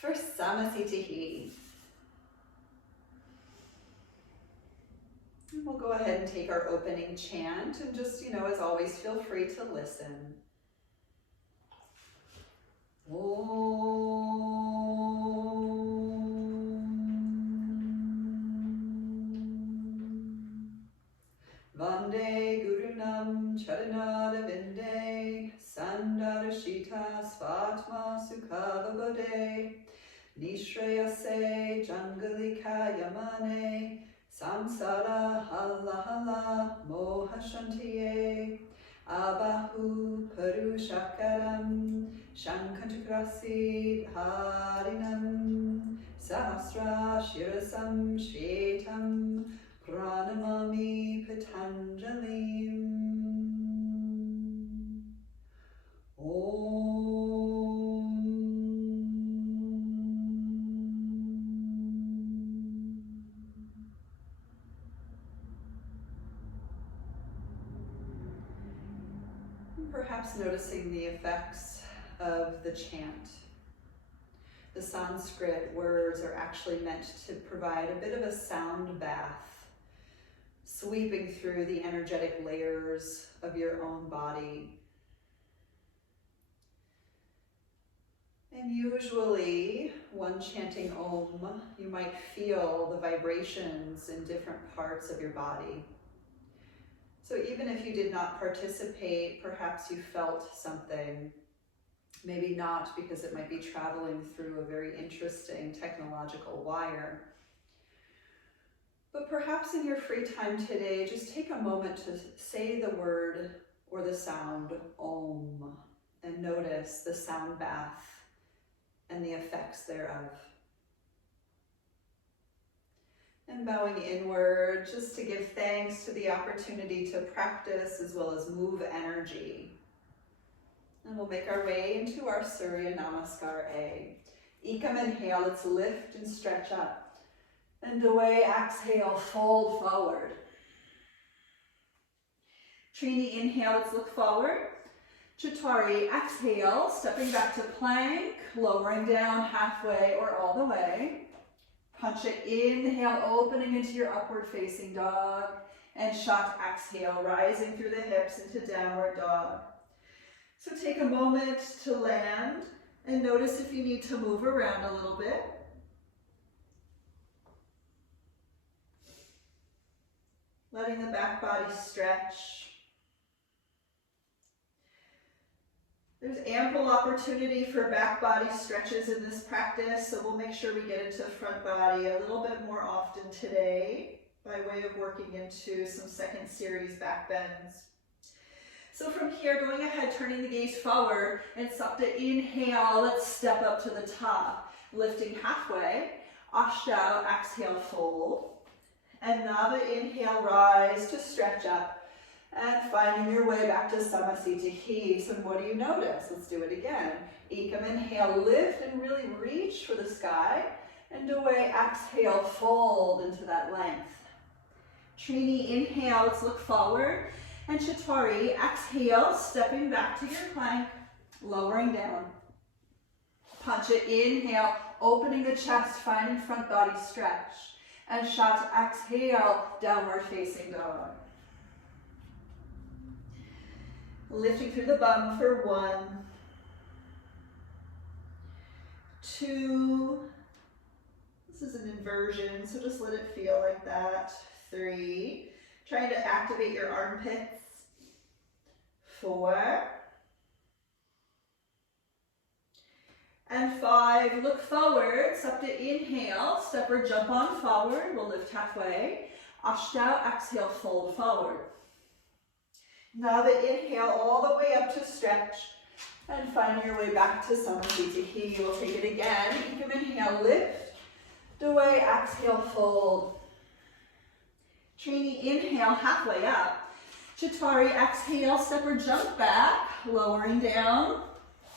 for Samasthiti. And we'll go ahead and take our opening chant and just, as always, feel free to listen. Vande Gurunam Charanada Vinde Sandarashita Svatma Sukhavabode Nishreyase Jangalika Yamane Samsara Hala Hala Mohashantiye Abahu Parushakaram Shankanchakrasid Harinam Sahasra Shirasam Shvetam Pranamami Patanjalim. Om. Perhaps noticing the effects of the chant. The Sanskrit words are actually meant to provide a bit of a sound bath, sweeping through the energetic layers of your own body. And usually, when chanting Om, you might feel the vibrations in different parts of your body. So even if you did not participate, perhaps you felt something. Maybe not, because it might be traveling through a very interesting technological wire. But perhaps in your free time today, just take a moment to say the word or the sound Om and notice the sound bath and the effects thereof. And bowing inward, just to give thanks to the opportunity to practice as well as move energy. And we'll make our way into our Surya Namaskar A. Ekam inhale, let's lift and stretch up. And away, exhale, fold forward. Trini, inhale, let's look forward. Chattari, exhale, stepping back to plank, lowering down halfway or all the way. Pancha, inhale, opening into your upward facing dog. And Shat, exhale, rising through the hips into downward dog. So take a moment to land and notice if you need to move around a little bit. Letting the back body stretch. There's ample opportunity for back body stretches in this practice, so we'll make sure we get into front body a little bit more often today by way of working into some second series back bends. So from here, going ahead, turning the gaze forward, and Sapta, inhale, let's step up to the top, lifting halfway. Ashta, exhale, fold. And Nava, inhale, rise to stretch up. And finding your way back to Samasthiti. And what do you notice? Let's do it again. Ekam, inhale, lift and really reach for the sky. And away, exhale, fold into that length. Trini, inhale, let's look forward. And Chattari, exhale, stepping back to your plank, lowering down. Pancha, inhale, opening the chest, finding front body stretch. And Shat, exhale, downward facing dog. Lifting through the bum for 1, 2, this is an inversion, so just let it feel like that. 3, trying to activate your armpits. 4, and 5, look forward, Sapta, inhale, step or jump on forward, we'll lift halfway. Ashta, exhale, fold forward. Nava, inhale all the way up to stretch and find your way back to Samasthiti. We'll take it again. Ekam, inhale, lift. Away, exhale, fold. Trini, inhale, halfway up. Chattari, exhale, step or jump back, lowering down.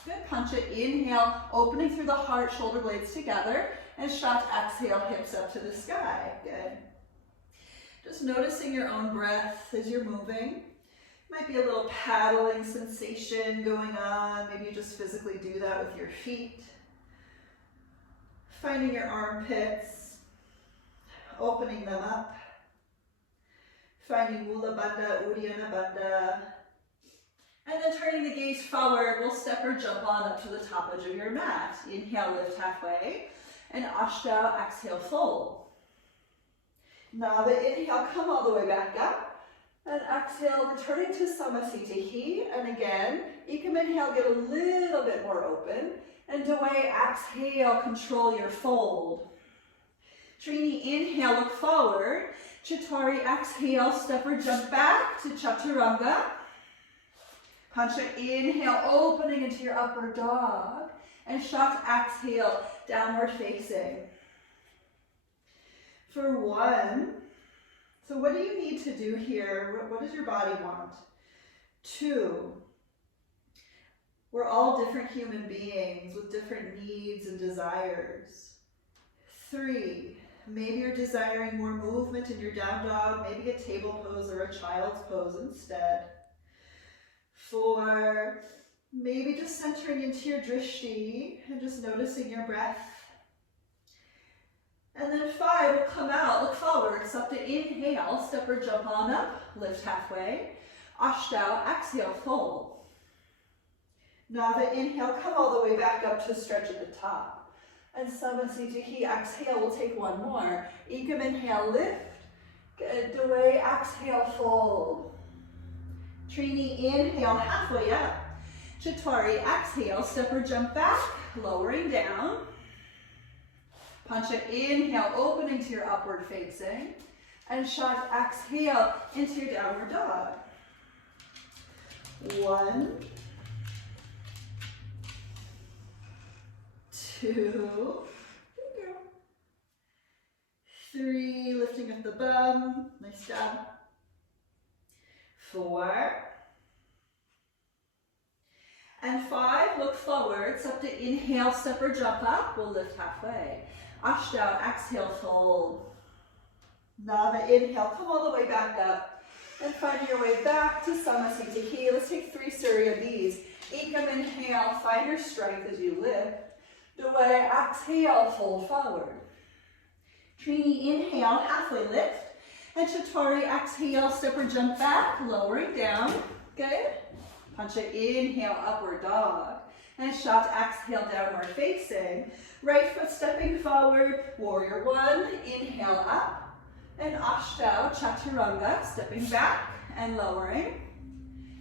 Good. Pancha, inhale, opening through the heart, shoulder blades together. And Shat, exhale, hips up to the sky. Good. Just noticing your own breath as you're moving. Might be a little paddling sensation going on. Maybe you just physically do that with your feet. Finding your armpits, opening them up. Finding Mula Bandha, Uddiyana Bandha. And then turning the gaze forward, we'll step or jump on up to the top edge of your mat. Inhale, lift halfway. And Ashtanga, exhale, fold. Nava, inhale, come all the way back up. And exhale, returning to Samasthiti. And again, you can inhale, get a little bit more open. And away, exhale, control your fold. Trini, inhale, look forward. Chaturanga, exhale, step or jump back to Chaturanga. Pancha, inhale, opening into your upward dog. And Shat, exhale, downward facing. For one, so what do you need to do here? What does your body want? 2, we're all different human beings with different needs and desires. 3, maybe you're desiring more movement in your down dog, maybe a table pose or a child's pose instead. 4, maybe just centering into your drishti and just noticing your breath. And then 5, we'll come out, look forward, Sapta, inhale, step or jump on up, lift halfway. Ashtanga, exhale, fold. Nava, inhale, come all the way back up to stretch at the top. And Samasthiti, exhale, we'll take one more. Ekam, inhale, lift. Good, away, exhale, fold. Trini, inhale, halfway up. Chaturanga, exhale, step or jump back, lowering down. Pancha, inhale, opening to your upward facing. And Shat, exhale, into your downward dog. 1, 2, 3, lifting up the bum, nice job. 4, and 5, look forward, Sapta, inhale, step or jump up, we'll lift halfway. Ashtanga, exhale, fold. Nava, inhale, come all the way back up. And find your way back to Samasthiti. Let's take 3 Surya Bs. Ekam, inhale, find your strength as you lift. Away, exhale, fold forward. Trini, inhale, halfway lift. And Chaturanga, exhale, step or jump back, lowering down. Good. Pancha, inhale, upward dog. And Shat, exhale, downward facing. Right foot stepping forward, warrior 1, inhale up. And Ashtanga, Chaturanga, stepping back and lowering.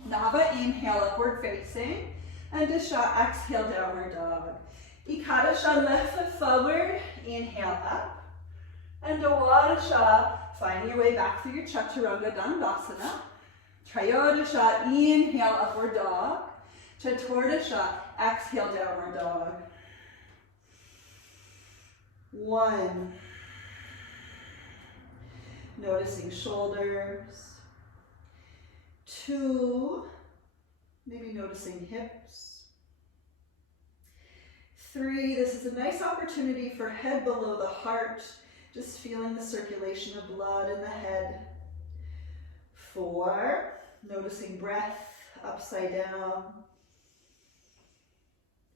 Nava, inhale, upward facing. And Dasha, exhale, downward dog. Ekadasha, left foot forward, inhale up. And Dwadasha, find your way back through your Chaturanga Dandasana. Trayodasha, inhale, upward dog. Chaturdasha, exhale, downward dog. 1, noticing shoulders. 2, maybe noticing hips. 3, this is a nice opportunity for head below the heart, just feeling the circulation of blood in the head. 4, noticing breath upside down.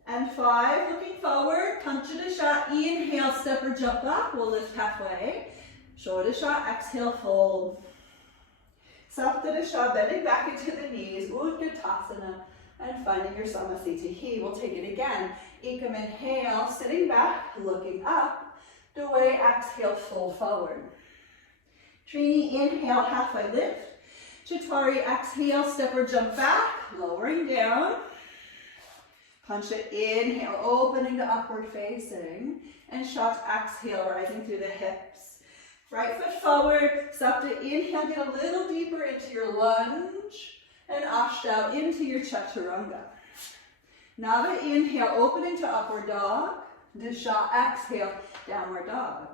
And 5, looking forward, Panchadasha, inhale, step or jump up, we'll lift halfway. Shodasha, exhale, fold. Saptadasha, bending back into the knees, Utkatasana, and finding your Samasthiti. We'll take it again. Ekam, inhale, sitting back, looking up. Dway, exhale, fold forward. Trini, inhale, halfway lift. Chaturanga, exhale, step or jump back, lowering down. Pancha, inhale, opening to upward facing. And Shat, exhale, rising through the hips. Right foot forward, Sapta, inhale, get a little deeper into your lunge. And Ashtanga, into your Chaturanga. Nava, inhale, opening to upward dog. Dasha, exhale, downward dog.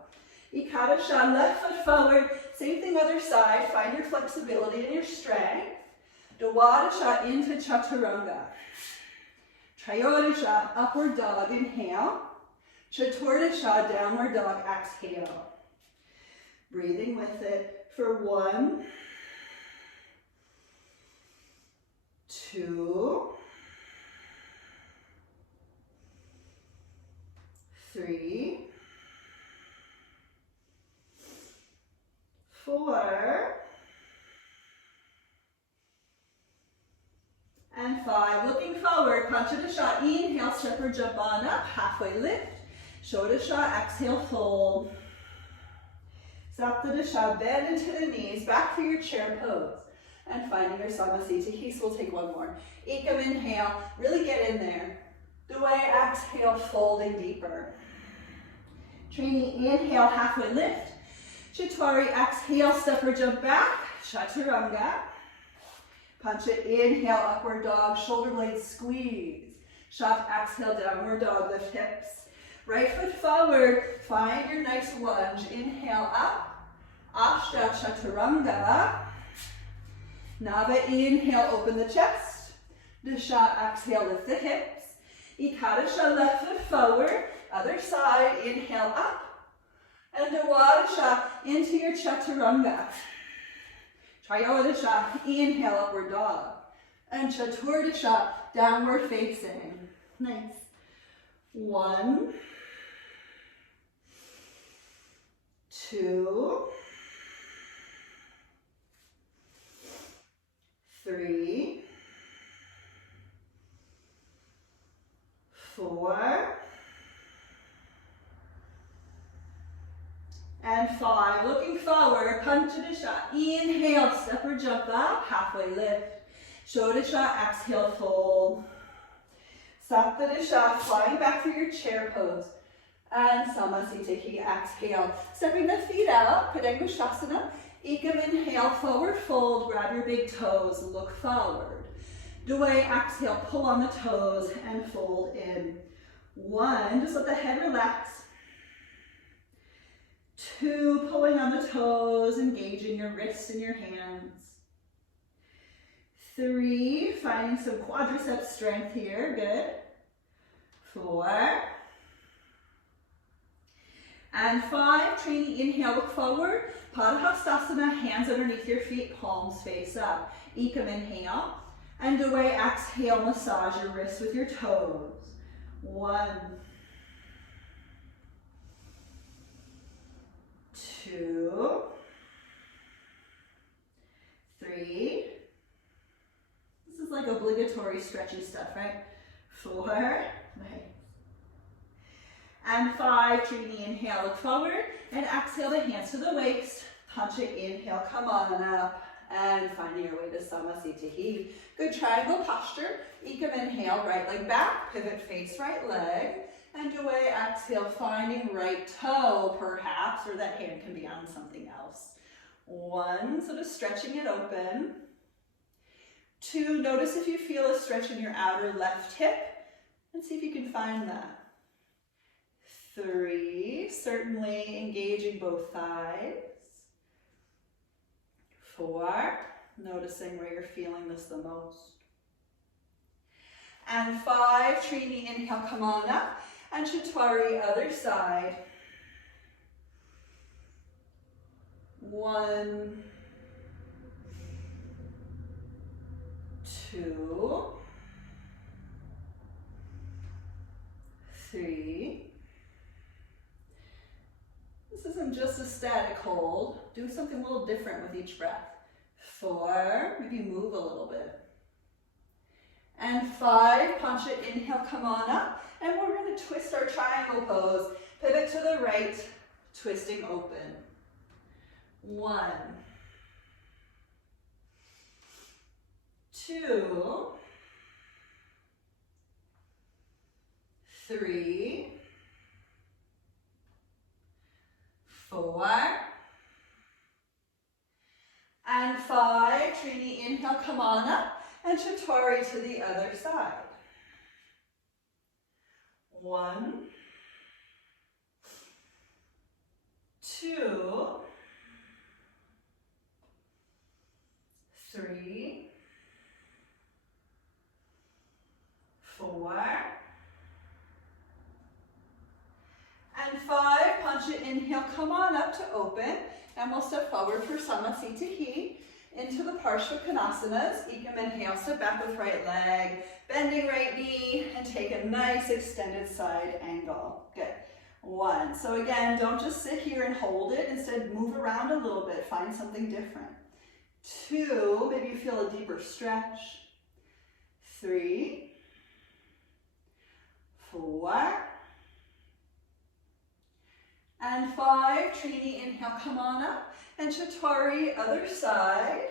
Ekadasha, left foot forward, same thing other side, find your flexibility and your strength. Dwadasha, into Chaturanga. Trayodasha, upward dog, inhale. Chaturdasha, downward dog, exhale. Breathing with it for 1, 2, 3, 4, and 5. Looking forward, Panchadasha, inhale, step or jump on up, halfway lift. Shodasha, exhale, fold. Saptadasha, bend into the knees, back for your chair pose. And finding your Samasthiti. So we'll take one more. Ekam, inhale, really get in there. Dway, exhale, folding deeper. Trainee, inhale, halfway lift. Chatwari, exhale, step or jump back. Chaturanga. Pancha, inhale, upward dog, shoulder blades squeeze. Shot, exhale, downward dog, lift hips. Right foot forward, find your nice lunge. Inhale up, Ashta Chaturanga. Nava, inhale, open the chest. Dasha, exhale, lift the hips. Ekadasha, left foot forward. Other side, inhale up. And Dwadasha, into your Chaturanga. Trayodasha, inhale, upward dog. And Chaturdasha, downward facing. Nice. 1, 2, 3, 4, and 5. Looking forward, Panchadasha, inhale, step or jump up, halfway lift. Shodasha, exhale, fold. Saptadasha, flying back through your chair pose. And Samasthiti, exhale. Stepping the feet out, Padangusthasana. Ekam, inhale, forward fold, grab your big toes, look forward. Dway, exhale, pull on the toes and fold in. 1, just let the head relax. 2, pulling on the toes, engaging your wrists and your hands. 3, finding some quadricep strength here, good. 4, and 5, trainee, inhale, look forward. Padahastasana, hands underneath your feet, palms face up. Ekam, inhale, and away, exhale, massage your wrists with your toes. 1, 2, 3. This is like obligatory stretchy stuff, right? 4, nice. And 5, trainee, inhale, look forward, and exhale the hands to the waist. Pancha, inhale, come on up, and finding your way to Samasthiti. Good triangle posture. Ekam, inhale, right leg back, pivot face right leg, and away, exhale, finding right toe, perhaps, or that hand can be on something else. 1, sort of stretching it open. 2, notice if you feel a stretch in your outer left hip, and see if you can find that. 3, certainly engaging both thighs. 4, noticing where you're feeling this the most. And 5, trainee, inhale, come on up, and Chatwari, other side. 1, 2, 3. This isn't just a static hold. Do something a little different with each breath. 4, maybe move a little bit. And 5, Pancha, inhale, come on up. And we're going to twist our triangle pose. Pivot to the right, twisting open. 1, 2, 3, 4, and 5. Trainee, inhale, come on up, and Chatwari to the other side. 1, 2, 3, 4, and 5. Pancha, inhale, come on up to open, and we'll step forward for Samasthiti into the Parshvakanasanas. Ekam, inhale, step back with right leg, bending right knee, and take a nice extended side angle. Good. 1. So again, don't just sit here and hold it. Instead, move around a little bit. Find something different. 2, maybe you feel a deeper stretch. 3, 4, and 5. Trini, inhale, come on up. And Chaturanga, other side.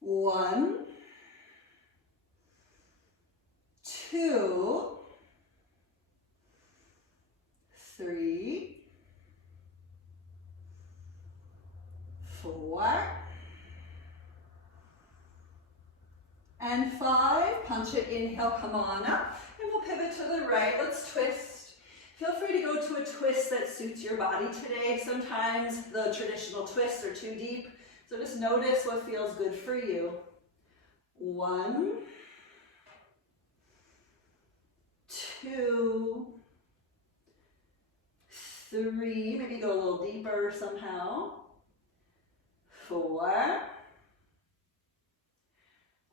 1, 2, 3, 4, and 5. Punch it, inhale, come on up. And we'll pivot to the right. Let's twist. Feel free to go to a twist that suits your body today. Sometimes the traditional twists are too deep. So just notice what feels good for you. 1, 2, 3, maybe go a little deeper somehow. 4,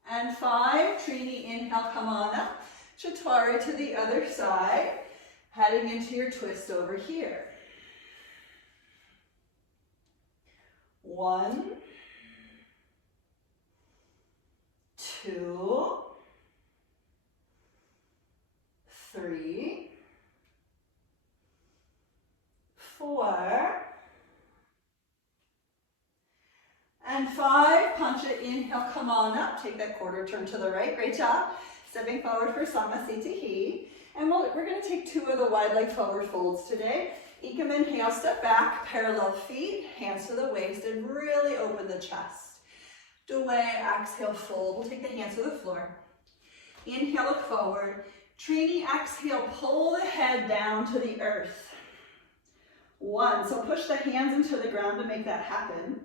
and 5. Trini, inhale, come on up. Chaturanga to the other side, heading into your twist over here. 1, 2, 3, 4, and 5. Punch it, inhale, come on up. Take that quarter turn to the right. Great job. Stepping forward for Samasthiti. And we're going to take 2 of the wide leg forward folds today. Ekam, inhale, step back, parallel feet, hands to the waist, and really open the chest. Away, exhale, fold. We'll take the hands to the floor. Inhale, look forward. Trini, exhale, pull the head down to the earth. 1, so push the hands into the ground to make that happen.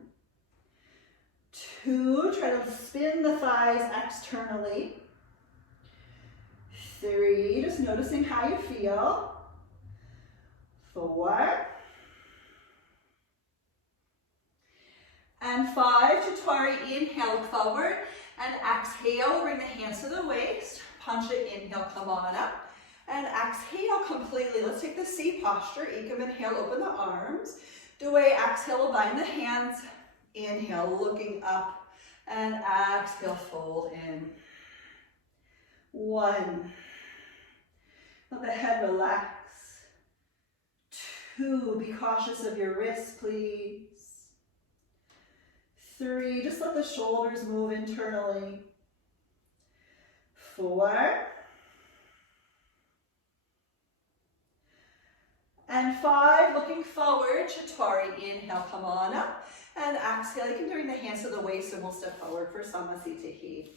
2, try to spin the thighs externally. 3, just noticing how you feel. 4, and 5. Chaturanga, inhale, look forward, and exhale, bring the hands to the waist. Punch it, inhale, come on up, and exhale completely. Let's take the C posture. Ekam, inhale, open the arms. Away, exhale, bind the hands. Inhale, looking up, and exhale, fold in. 1, let the head relax. 2, be cautious of your wrists, please. 3, just let the shoulders move internally. 4, and 5, looking forward. Chaturanga, inhale, come on up, and exhale. You can bring the hands to the waist, and we'll step forward for Samasthiti.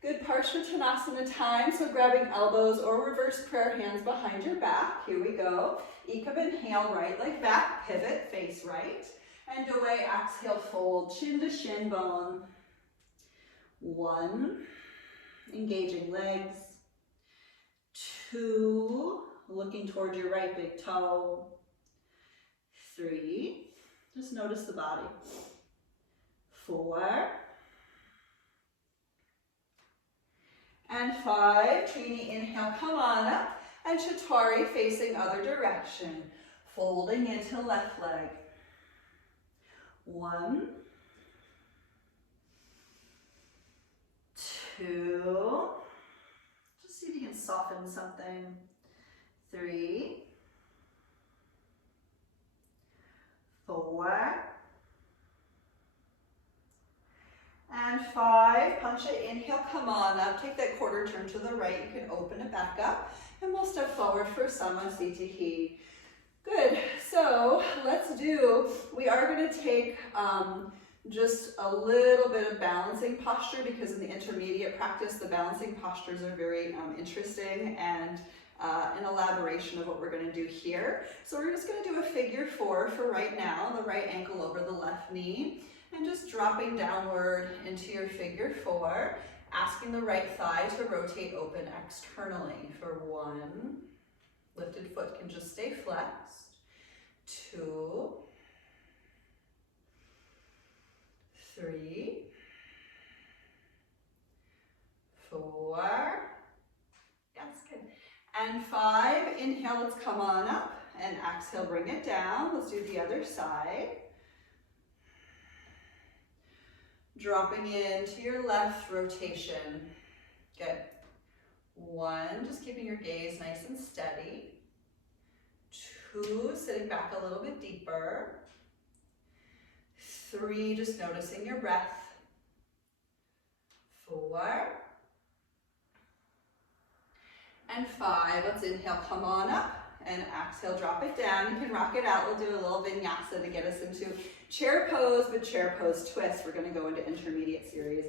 Good Parshvattanasana time, so grabbing elbows or reverse prayer hands behind your back. Here we go. Ekam, inhale, right leg back, pivot, face right. And away, exhale, fold, chin to shin bone. 1, engaging legs. 2, looking toward your right big toe. 3, just notice the body. 4, and 5. Trini, inhale, come on up, and Chaturanga, facing other direction, folding into left leg. 1, 2, just see if you can soften something. 3, 4, and 5. Punch it, inhale, come on up. Take that quarter turn to the right. You can open it back up, and we'll step forward for Samasthiti. Good, so we are going to take just a little bit of balancing posture, because in the intermediate practice, the balancing postures are very interesting and an elaboration of what we're going to do here. So we're just going to do a figure 4 for right now, the right ankle over the left knee, and just dropping downward into your figure 4, asking the right thigh to rotate open externally for 1. Lifted foot can just stay flexed. 2, 3, 4, yes, good. And 5, inhale, let's come on up. And exhale, bring it down. Let's do the other side. Dropping into your left rotation. Good. 1, just keeping your gaze nice and steady. 2, sitting back a little bit deeper. 3, just noticing your breath. 4. And 5, let's inhale, come on up. And exhale, drop it down. You can rock it out. We'll do a little vinyasa to get us into chair pose, but chair pose twist. We're gonna go into intermediate series.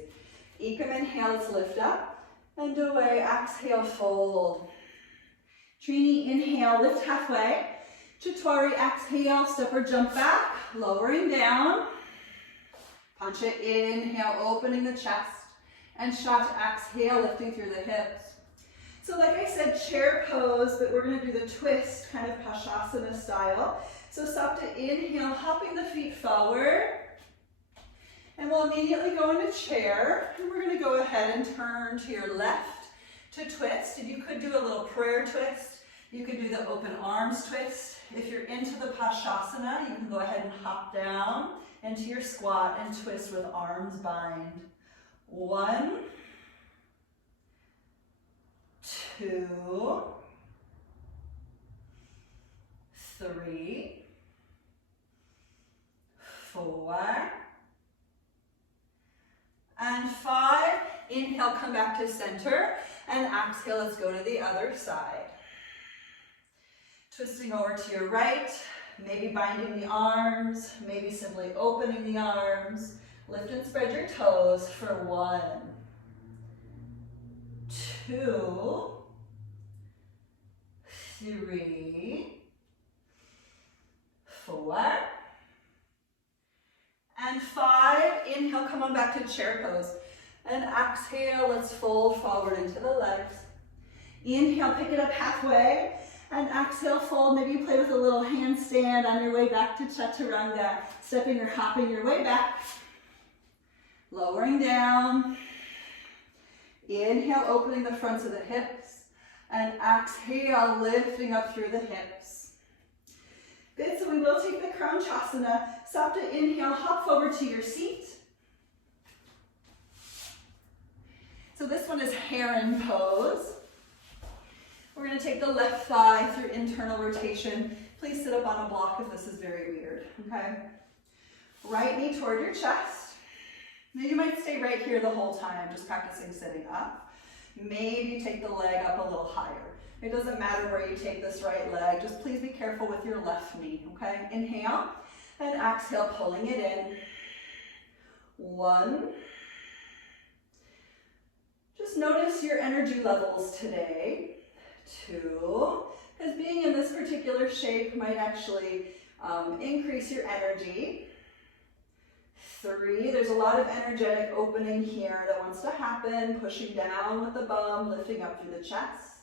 Ekam, inhale, let's lift up and away. Exhale, fold. Trini, inhale, lift halfway. Chaturanga, exhale, step or jump back, lowering down. Pancha, inhale, opening the chest. And Shata, exhale, lifting through the hips. So like I said, chair pose, but we're gonna do the twist, kind of Pashasana style. So Sapta, inhale, hopping the feet forward. And we'll immediately go into chair. And we're gonna go ahead and turn to your left to twist. And you could do a little prayer twist. You could do the open arms twist. If you're into the Pashasana, you can go ahead and hop down into your squat and twist with arms bind. 1, 2, 3, 4, and 5. Inhale, come back to center, and exhale, let's go to the other side. Twisting over to your right, maybe binding the arms, maybe simply opening the arms. Lift and spread your toes for 1, 2, 3, 4, and 5. Inhale, come on back to chair pose. And exhale, let's fold forward into the legs. Inhale, pick it up halfway. And exhale, fold. Maybe you play with a little handstand on your way back to Chaturanga. Stepping or hopping your way back. Lowering down. Inhale, opening the fronts of the hips. And exhale, lifting up through the hips. Good, so we will take the Crown Chasana. Sapta, inhale, hop forward to your seat. So this one is heron pose. We're going to take the left thigh through internal rotation. Please sit up on a block if this is very weird, okay? Right knee toward your chest. Now you might stay right here the whole time, just practicing sitting up. Maybe take the leg up a little higher. It doesn't matter where you take this right leg, just please be careful with your left knee, okay? Inhale, and exhale, pulling it in. 1. Just notice your energy levels today. 2, because being in this particular shape might actually increase your energy. 3, there's a lot of energetic opening here that wants to happen, pushing down with the bum, lifting up through the chest.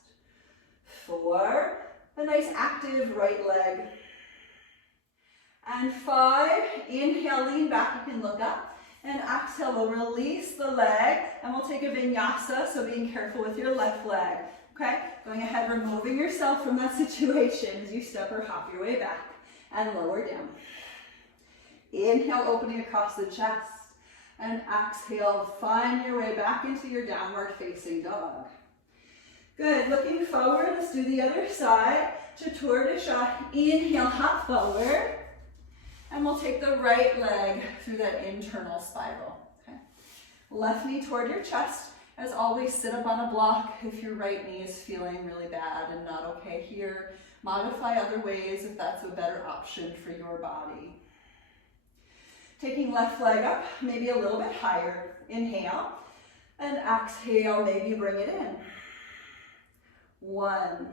4, a nice active right leg. And 5, inhale, lean back, you can look up. And exhale, we'll release the leg, and we'll take a vinyasa, so being careful with your left leg. Okay, going ahead, removing yourself from that situation as you step or hop your way back and lower down. Inhale, opening across the chest, and exhale, find your way back into your downward facing dog. Good, looking forward, let's do the other side. Chaturanga, inhale, hop forward, and we'll take the right leg through that internal spiral. Okay, left knee toward your chest. As always, sit up on a block if your right knee is feeling really bad and not okay here. Modify other ways if that's a better option for your body. Taking left leg up, maybe a little bit higher. Inhale, and exhale, maybe bring it in. 1,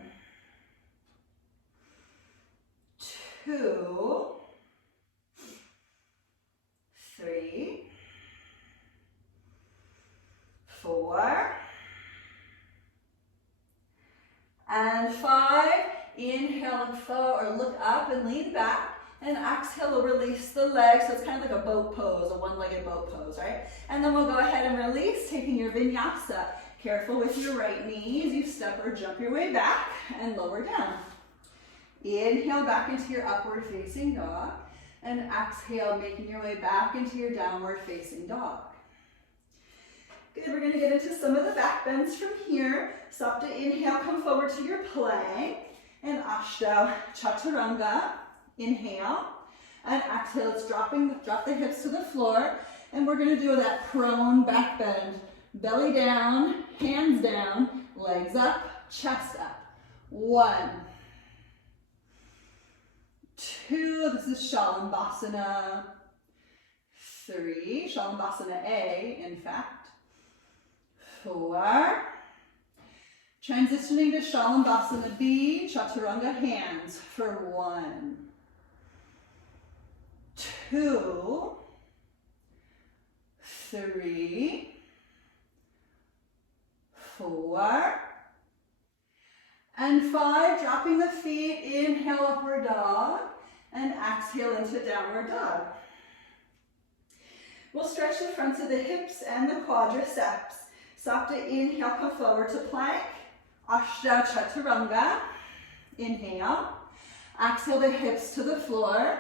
2, 3, 4, and 5. Inhale, look forward, or look up and lean back. And exhale, we'll release the legs. So it's kind of like a boat pose, a one-legged boat pose, right? And then we'll go ahead and release, taking your vinyasa. Careful with your right knee as you step or jump your way back and lower down. Inhale back into your upward facing dog, and exhale, making your way back into your downward facing dog. Good, we're gonna get into some of the back bends from here. Stop to inhale, come forward to your plank, and Ashtanga Chaturanga. Inhale, and exhale, let's drop the hips to the floor, and we're gonna do that prone back bend. Belly down, hands down, legs up, chest up. 1, 2, this is Shalambhasana. 3, Shalambhasana A, in fact. 4, transitioning to Shalambhasana B, Chaturanga hands for 1, 2, 3, 4, and 5, dropping the feet, inhale, upward dog, and exhale into downward dog. We'll stretch the fronts of the hips and the quadriceps. Stop to inhale, come forward to plank, Ashtanga Chaturanga, inhale, exhale the hips to the floor,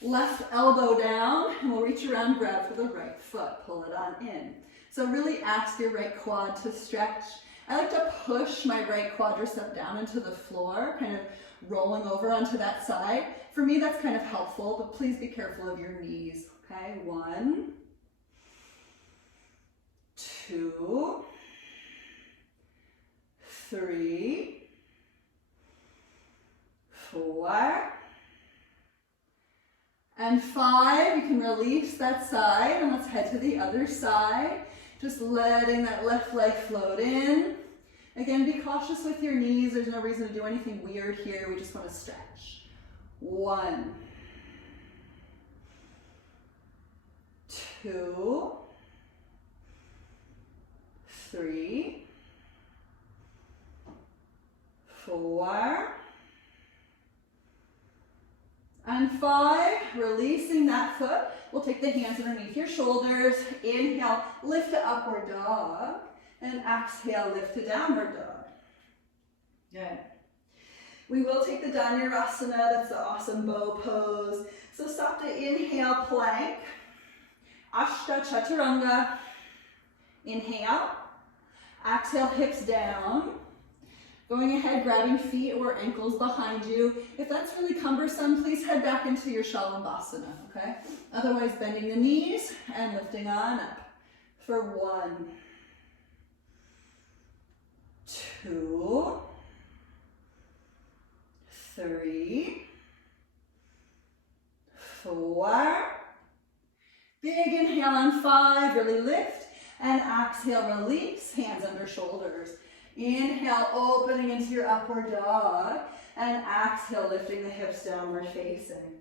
left elbow down, and we'll reach around, grab for the right foot, pull it on in. So really ask your right quad to stretch. I like to push my right quadricep down into the floor, kind of rolling over onto that side. For me, that's kind of helpful, but please be careful of your knees, okay? 1, 2, 3, 4, and 5. You can release that side, and let's head to the other side. Just letting that left leg float in. Again, be cautious with your knees. There's no reason to do anything weird here. We just want to stretch. 1, 2, 3, 4, and 5. Releasing that foot. We'll take the hands underneath your shoulders. Inhale, lift to upward dog. And exhale, lift to downward dog. Good. We will take the Dhanurasana. That's the awesome bow pose. So stop to inhale, plank. Ashtanga Chaturanga. Inhale. Exhale, hips down. Going ahead, grabbing feet or ankles behind you. If that's really cumbersome, please head back into your Shalambhasana, okay? Otherwise, bending the knees and lifting on up for 1, 2, 3, 4. Big inhale on 5, really lift, and exhale, release, hands under shoulders. Inhale, opening into your upward dog, and exhale, lifting the hips downward facing.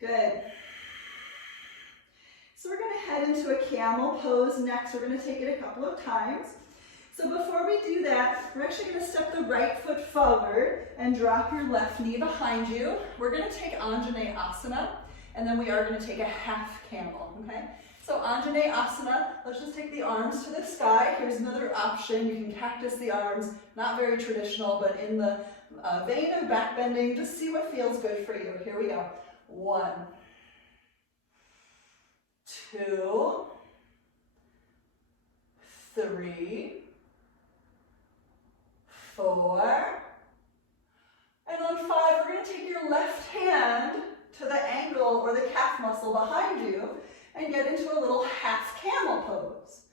Good. So we're going to head into a camel pose next. We're going to take it a couple of times. So before we do that, we're actually going to step the right foot forward and drop your left knee behind you. We're going to take Anjaneyasana Asana, and then we are going to take a half camel, okay? So Anjaneyasana, let's just take the arms to the sky. Here's another option. You can cactus the arms, not very traditional, but in the vein of back bending, just see what feels good for you. Here we go. 1, 2, 3, 4, and on 5, we're going to take your left hand to the ankle or the calf muscle behind you and get into a little half camel pose.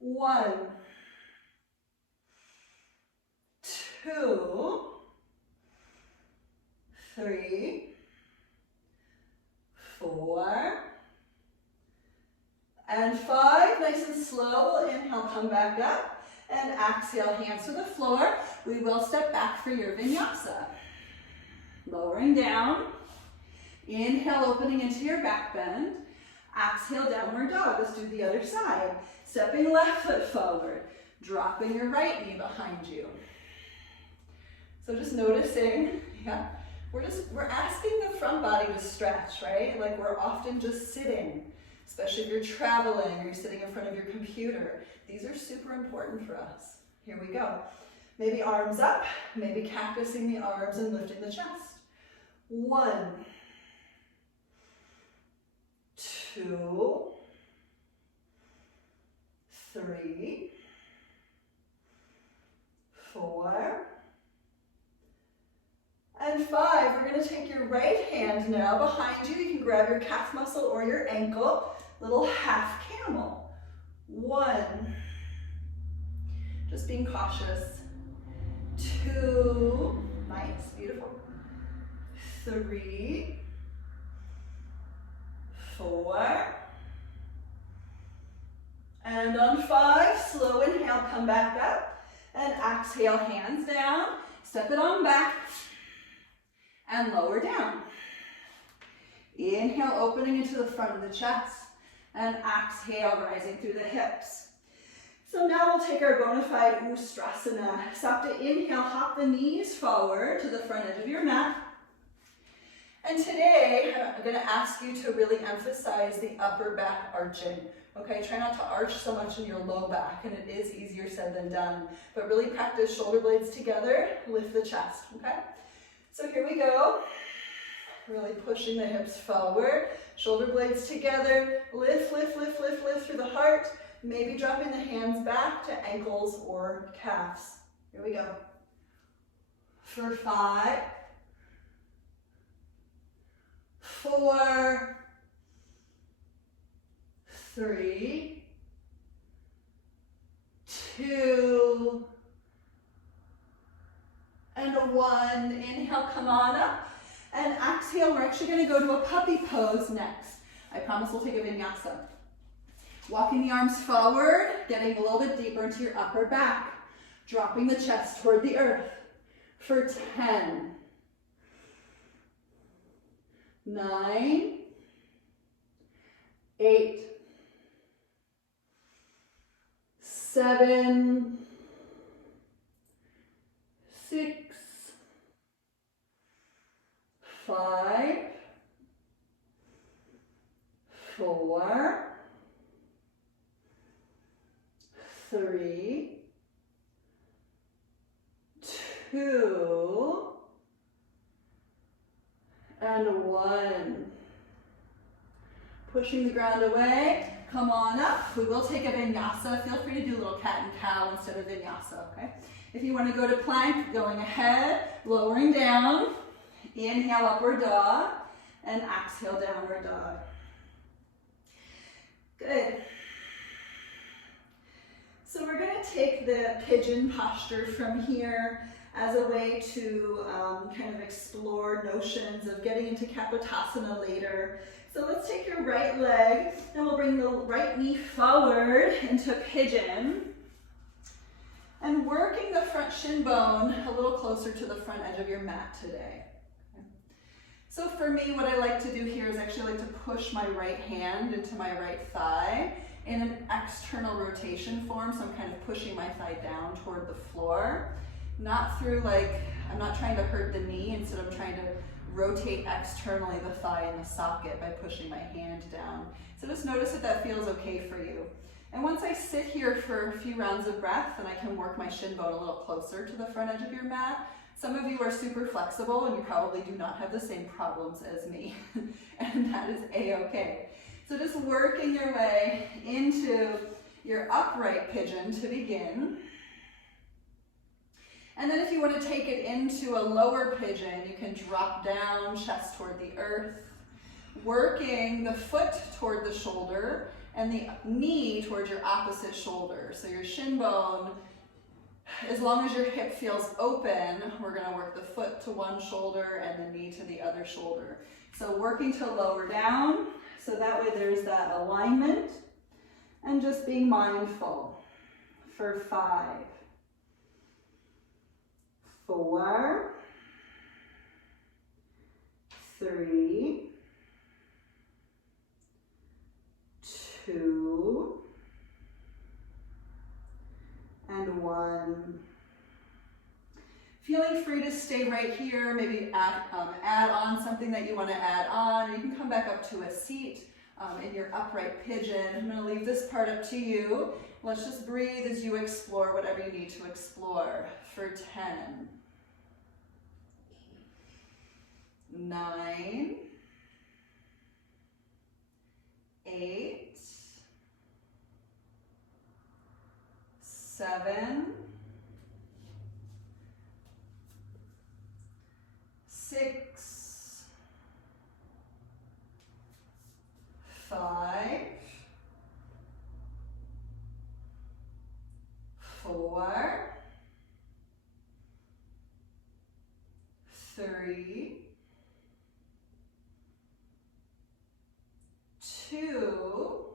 1, 2, 3, 4, and 5. Nice and slow. Inhale, come back up, and exhale, hands to the floor. We will step back for your vinyasa. Lowering down. Inhale, opening into your back bend. Exhale, downward dog. Let's do the other side. Stepping left foot forward, dropping your right knee behind you. So just noticing, yeah, we're asking the front body to stretch, right? Like we're often just sitting, especially if you're traveling or you're sitting in front of your computer. These are super important for us. Here we go. Maybe arms up, maybe cactusing the arms and lifting the chest. 1, 2, 3, 4, and 5. We're going to take your right hand now behind you. You can grab your calf muscle or your ankle. Little half camel. 1. Just being cautious. 2. Nice, beautiful. 3, 4. And on 5, slow inhale, come back up. And exhale, hands down. Step it on back. And lower down. Inhale, opening into the front of the chest. And exhale, rising through the hips. So now we'll take our bona fide Ustrasana. Stop to inhale, hop the knees forward to the front edge of your mat. And today, I'm going to ask you to really emphasize the upper back arching. Okay, try not to arch so much in your low back, and it is easier said than done. But really practice shoulder blades together, lift the chest, okay? So here we go. Really pushing the hips forward, shoulder blades together, lift, lift, lift, lift, lift through the heart. Maybe dropping the hands back to ankles or calves. Here we go. For 5, 4, 3, 2, and 1. Inhale, come on up. And exhale, we're actually going to go to a puppy pose next. I promise we'll take a vinyasa. Walking the arms forward, getting a little bit deeper into your upper back. Dropping the chest toward the earth. For 10, 9, 8, 7, 6, 5, 4, 3, 2, and 1. Pushing the ground away. Come on up. We will take a vinyasa. Feel free to do a little cat and cow instead of vinyasa, okay? If you want to go to plank, going ahead, lowering down. Inhale, upward dog, and exhale, downward dog. Good. So we're going to take the pigeon posture from here as a way to kind of explore notions of getting into Kapotasana later. So let's take your right leg, and we'll bring the right knee forward into pigeon. And working the front shin bone a little closer to the front edge of your mat today. So for me, what I like to do here is actually like to push my right hand into my right thigh in an external rotation form. So I'm kind of pushing my thigh down toward the floor. Not through I'm not trying to hurt the knee, instead I'm trying to rotate externally the thigh in the socket by pushing my hand down. So just notice if that feels okay for you. And once I sit here for a few rounds of breath, then I can work my shin bone a little closer to the front edge of your mat. Some of you are super flexible and you probably do not have the same problems as me, and that is a-okay. So just working your way into your upright pigeon to begin. And then if you want to take it into a lower pigeon, you can drop down, chest toward the earth, working the foot toward the shoulder and the knee towards your opposite shoulder. So your shin bone, as long as your hip feels open, we're going to work the foot to one shoulder and the knee to the other shoulder. So working to lower down, so that way there's that alignment, and just being mindful for 5, 4, 3, 2, and 1. Feeling free to stay right here, maybe add on something that you want to add on. You can come back up to a seat, in your upright pigeon. I'm going to leave this part up to you. Let's just breathe as you explore whatever you need to explore for 10, 9, 8, 7, 6, 5, 4, 3, 2,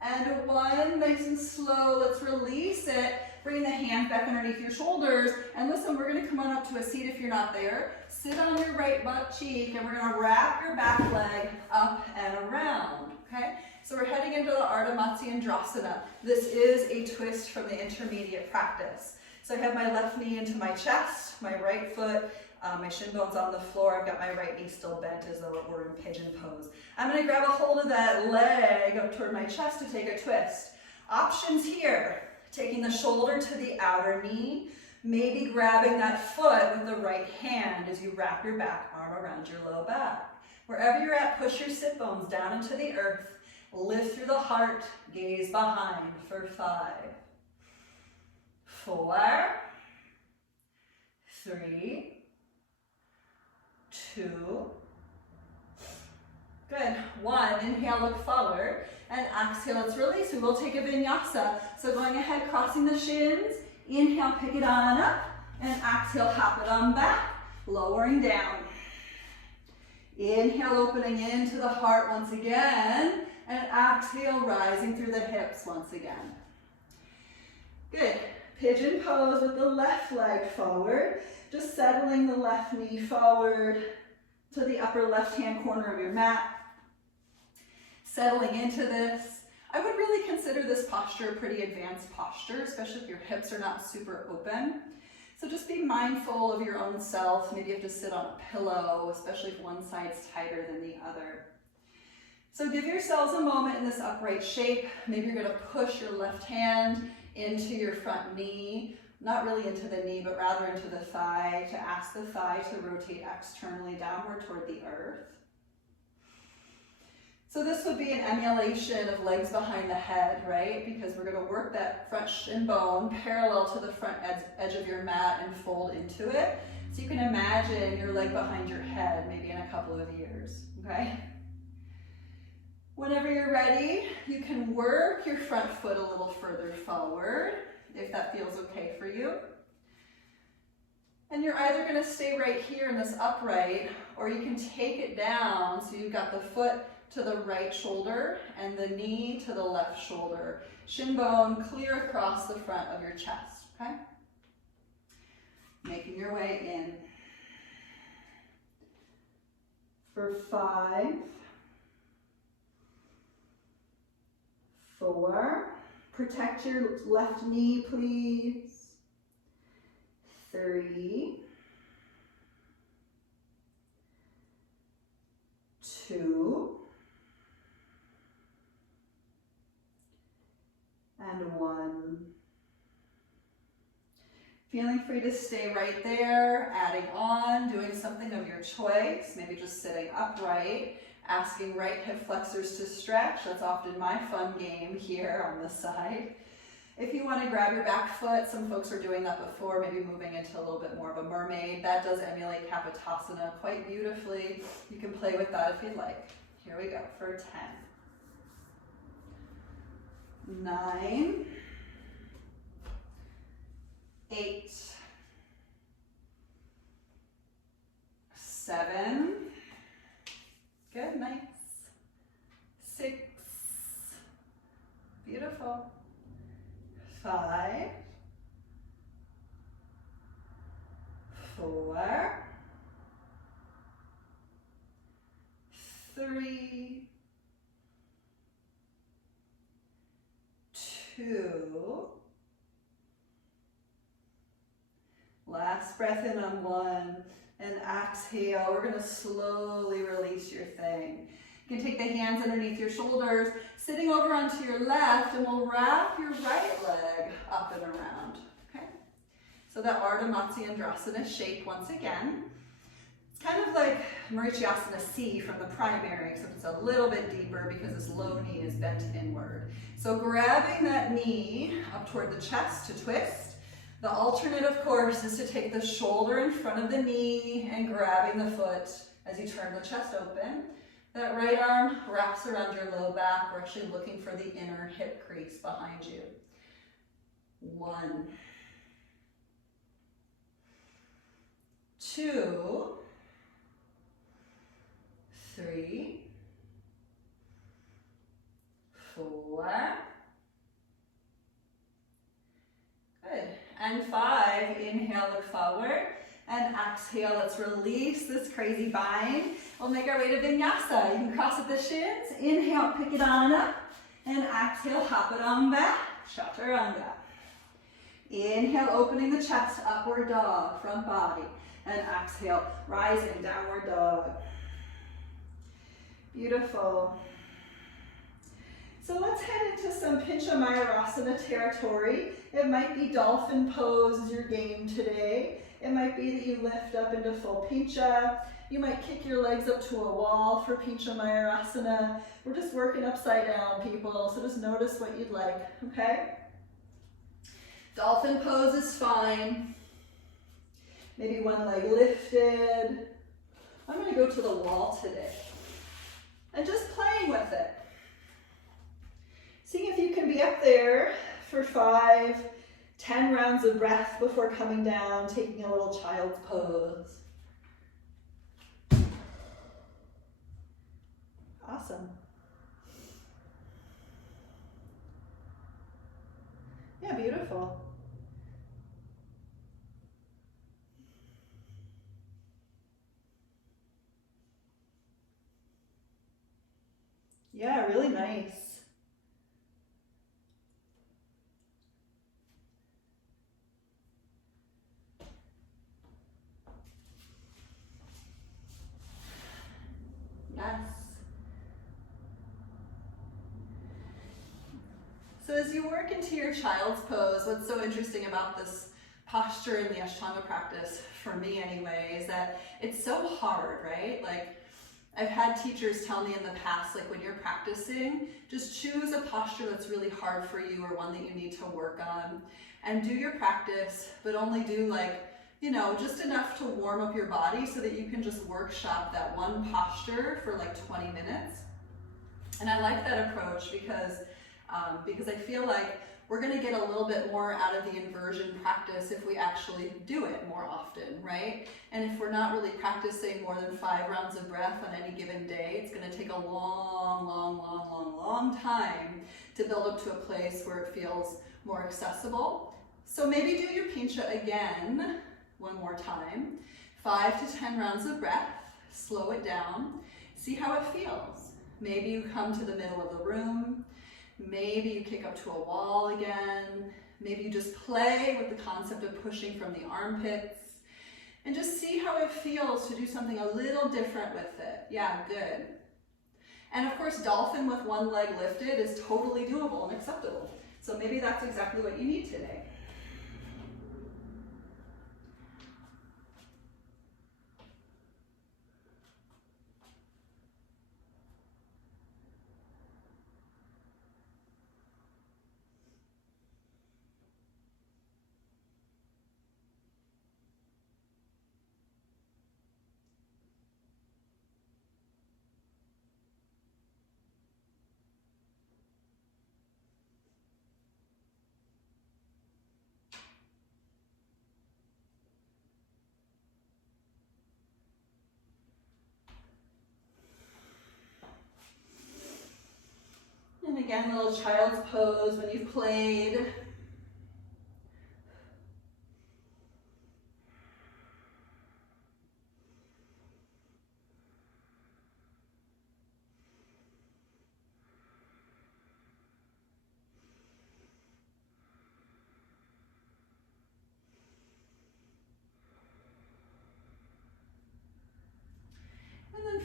and 1. Nice and slow. Let's release it. Bring the hands back underneath your shoulders. And listen, we're going to come on up to a seat if you're not there. Sit on your right butt cheek, and we're going to wrap your back leg up and around. Okay? So we're heading into the Ardha Matsyendrasana. This is a twist from the intermediate practice. So I have my left knee into my chest, my right foot, my shin bone's on the floor. I've got my right knee still bent as though we're in pigeon pose. I'm going to grab a hold of that leg up toward my chest to take a twist. Options here, taking the shoulder to the outer knee, maybe grabbing that foot with the right hand as you wrap your back arm around your low back. Wherever you're at, push your sit bones down into the earth, lift through the heart, gaze behind for 5, 4, 3, 2, good, 1, inhale, look forward, and exhale, let's release. We will take a vinyasa. So going ahead, crossing the shins, inhale, pick it on up, and exhale, hop it on back, lowering down. Inhale, opening into the heart once again, and exhale, rising through the hips once again. Good, pigeon pose with the left leg forward, just settling the left knee forward to the upper left-hand corner of your mat. Settling into this. I would really consider this posture a pretty advanced posture, especially if your hips are not super open. So just be mindful of your own self. Maybe you have to sit on a pillow, especially if one side's tighter than the other. So give yourselves a moment in this upright shape. Maybe you're going to push your left hand into your front knee, not really into the knee, but rather into the thigh, to ask the thigh to rotate externally downward toward the earth. So this would be an emulation of legs behind the head, right? Because we're going to work that front shin bone parallel to the front edge of your mat and fold into it. So you can imagine your leg behind your head maybe in a couple of years, okay? Whenever you're ready, you can work your front foot a little further forward, if that feels okay for you. And you're either going to stay right here in this upright, or you can take it down so you've got the foot to the right shoulder and the knee to the left shoulder. Shin bone clear across the front of your chest, okay? Making your way in. For 5, 4, protect your left knee, please. 3, 2, and 1. Feeling free to stay right there, adding on, doing something of your choice, maybe just sitting upright, asking right hip flexors to stretch. That's often my fun game here on this side. If you want to grab your back foot, some folks are doing that before, maybe moving into a little bit more of a mermaid. That does emulate Kapotasana quite beautifully. You can play with that if you'd like. Here we go for 10, 9, 8, 7, good, nice, 6, beautiful, 5, 4, 3, 2, last breath in on 1, And exhale, we're gonna slowly release your thing. You can take the hands underneath your shoulders, sitting over onto your left, and we'll wrap your right leg up and around, okay? So that Ardha Matsyendrasana shape once again. It's kind of like Marichyasana C from the primary, except it's a little bit deeper because this low knee is bent inward. So grabbing that knee up toward the chest to twist. The alternate, of course, is to take the shoulder in front of the knee and grabbing the foot as you turn the chest open. That right arm wraps around your low back. We're actually looking for the inner hip crease behind you. 1, 2, 3, 4. Good. And 5, inhale, look forward. And exhale, let's release this crazy bind. We'll make our way to vinyasa. You can cross at the shins. Inhale, pick it on up. And exhale, hop it on back. Chaturanga. Inhale, opening the chest, upward dog, front body. And exhale, rising, downward dog. Beautiful. So let's head into some Pincha Mayurasana territory. It might be dolphin pose is your game today. It might be that you lift up into full Pincha. You might kick your legs up to a wall for Pincha Mayurasana. We're just working upside down, people, so just notice what you'd like, okay? Dolphin pose is fine. Maybe one leg lifted. I'm gonna go to the wall today. And just playing with it. Seeing if you can be up there for 5, 10 rounds of breath before coming down, taking a little child's pose. Awesome. Yeah, beautiful. Yeah, really nice. Yes. So as you work into your child's pose, what's so interesting about this posture in the Ashtanga practice, for me anyway, is that it's so hard, right? Like, I've had teachers tell me in the past, like when you're practicing, just choose a posture that's really hard for you or one that you need to work on and do your practice, but only do like, you know, just enough to warm up your body so that you can just workshop that one posture for like 20 minutes. And I like that approach because I feel like we're going to get a little bit more out of the inversion practice if we actually do it more often, right? And if we're not really practicing more than 5 rounds of breath on any given day, it's going to take a long time to build up to a place where it feels more accessible. So maybe do your Pincha again, one more time. 5 to 10 rounds of breath, slow it down, see how it feels. Maybe you come to the middle of the room. Maybe you kick up to a wall again. Maybe you just play with the concept of pushing from the armpits and just see how it feels to do something a little different with it. Yeah, good. And of course, dolphin with one leg lifted is totally doable and acceptable. So maybe that's exactly what you need today. And again, a little child's pose when you've played.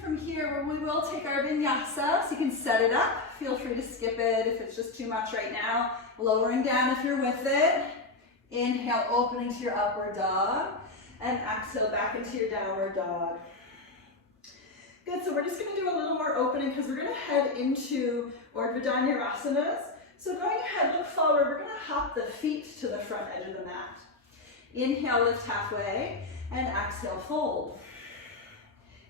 From here, we will take our vinyasa, so you can set it up. Feel free to skip it if it's just too much right now. Lowering down if you're with it. Inhale, opening to your upward dog. And exhale back into your downward dog. Good, so we're just gonna do a little more opening because we're gonna head into Urdhva Dhanurasanas. So going ahead, look forward, we're gonna hop the feet to the front edge of the mat. Inhale, lift halfway, and exhale, fold.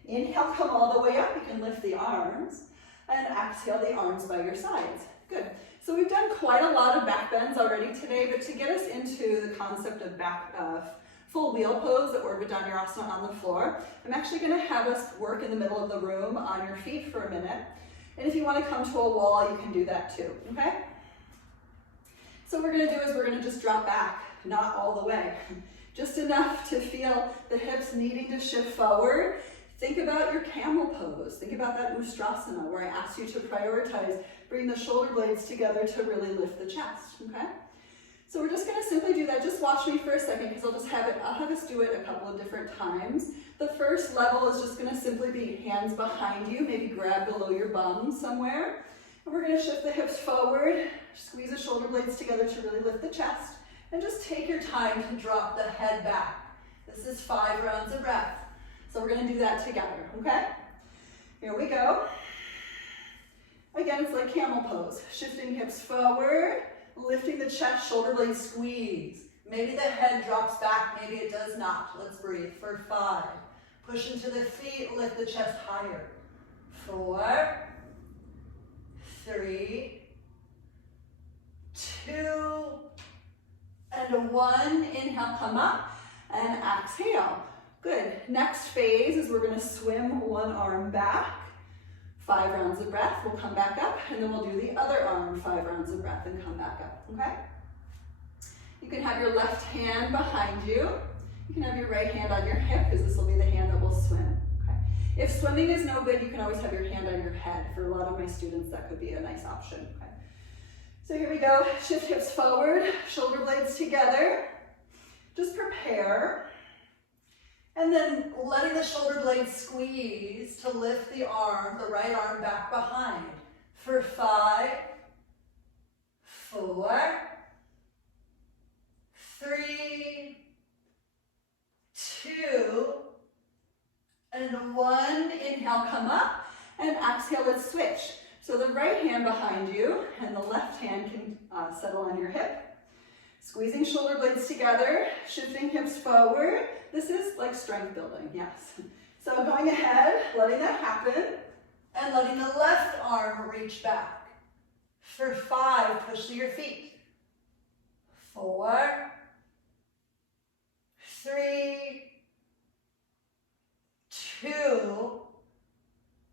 Inhale, come all the way up, you can lift the arms, and exhale the arms by your sides. Good. So we've done quite a lot of back bends already today, but to get us into the concept of full wheel pose, the Urdhva Dhanurasana on the floor, I'm actually going to have us work in the middle of the room on your feet for a minute. And if you want to come to a wall, you can do that too, okay? So what we're going to do is we're going to just drop back, not all the way, just enough to feel the hips needing to shift forward. Think about your camel pose. Think about that Ustrasana where I asked you to prioritize, bring the shoulder blades together to really lift the chest, okay? So we're just gonna simply do that. Just watch me for a second because I'll have us do it a couple of different times. The first level is just gonna simply be hands behind you, maybe grab below your bum somewhere. And we're gonna shift the hips forward, squeeze the shoulder blades together to really lift the chest, and just take your time to drop the head back. This is 5 rounds of breath. So we're gonna do that together, okay? Here we go. Again, it's like camel pose. Shifting hips forward, lifting the chest, shoulder blades squeeze. Maybe the head drops back, maybe it does not. Let's breathe for 5. Push into the feet, lift the chest higher. 4, 3, 2, and 1. Inhale, come up, and exhale. Good. Next phase is we're going to swim one arm back. 5 rounds of breath. We'll come back up, and then we'll do the other arm. 5 rounds of breath and come back up. Okay? You can have your left hand behind you. You can have your right hand on your hip because this will be the hand that will swim. Okay? If swimming is no good, you can always have your hand on your head. For a lot of my students, that could be a nice option. Okay? So here we go. Shift hips forward, shoulder blades together. Just prepare. And then letting the shoulder blades squeeze to lift the arm, the right arm back behind. For 5, 4, 3, 2, and 1. Inhale, come up, and exhale, let's switch. So the right hand behind you, and the left hand can settle on your hip. Squeezing shoulder blades together, shifting hips forward. This is like strength building, yes. So going ahead, letting that happen, and letting the left arm reach back. For 5, push to your feet. 4, 3, 2,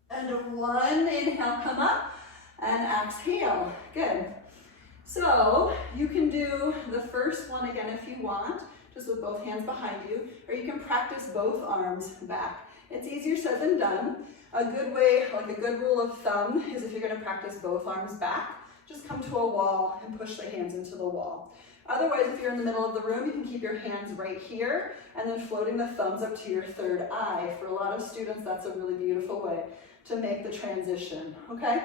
and 1. Inhale, come up, and exhale. Good. So you can do the first one again if you want, just with both hands behind you, or you can practice both arms back. It's easier said than done. A good way, like a good rule of thumb, is if you're going to practice both arms back, just come to a wall and push the hands into the wall. Otherwise, if you're in the middle of the room, you can keep your hands right here and then floating the thumbs up to your third eye. For a lot of students, that's a really beautiful way to make the transition, okay?